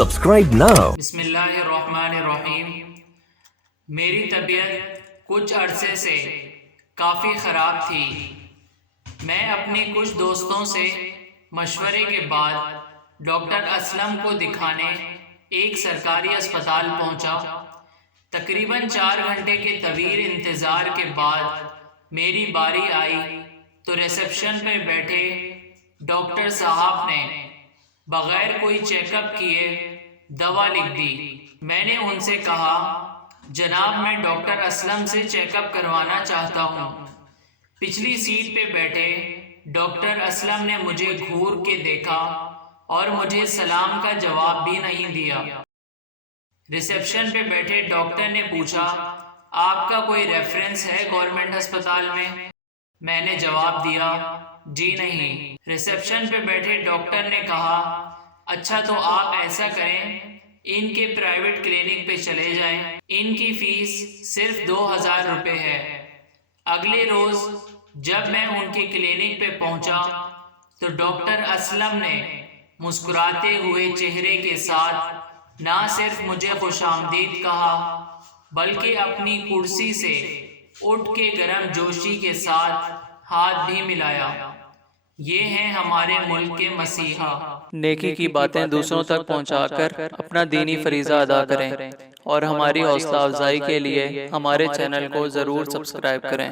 Subscribe now. बिस्मिल्लाहिर्रहमानिर्रहीम। मेरी तबीयत कुछ अरसे से काफ़ी ख़राब थी। मैं अपने कुछ दोस्तों से मशवरे के बाद डॉक्टर असलम को दिखाने एक सरकारी अस्पताल पहुंचा। तकरीबन 4 घंटे के तवील इंतज़ार के बाद मेरी बारी आई तो रिसेप्शन पर बैठे डॉक्टर साहब ने बग़ैर कोई चेकअप किए दवा लिख दी। मैंने उनसे कहा, जनाब मैं डॉक्टर असलम से चेकअप करवाना चाहता हूँ। पिछली सीट पे बैठे डॉक्टर असलम ने मुझे घूर के देखा और मुझे सलाम का जवाब भी नहीं दिया। रिसेप्शन पे बैठे डॉक्टर ने पूछा, आपका कोई रेफरेंस है गवर्नमेंट अस्पताल में? मैंने जवाब दिया, जी नहीं। रिसेप्शन पे बैठे डॉक्टर ने कहा, अच्छा तो आप ऐसा करें, इनके प्राइवेट क्लिनिक पे चले जाएं, इनकी फीस सिर्फ 2000 रुपये है। अगले रोज जब मैं उनके क्लिनिक पे पहुंचा तो डॉक्टर असलम ने मुस्कुराते हुए चेहरे के साथ ना सिर्फ मुझे खुशामदीद कहा बल्कि अपनी कुर्सी से उठ के गर्म जोशी के साथ हाथ भी मिलाया। ये हैं हमारे मुल्क के मसीहा। नेकी की बातें दूसरों तक पहुंचाकर अपना दीनी फरीज़ा अदा करें और हमारी हौसला अफजाई के लिए हमारे चैनल को ज़रूर सब्सक्राइब करें।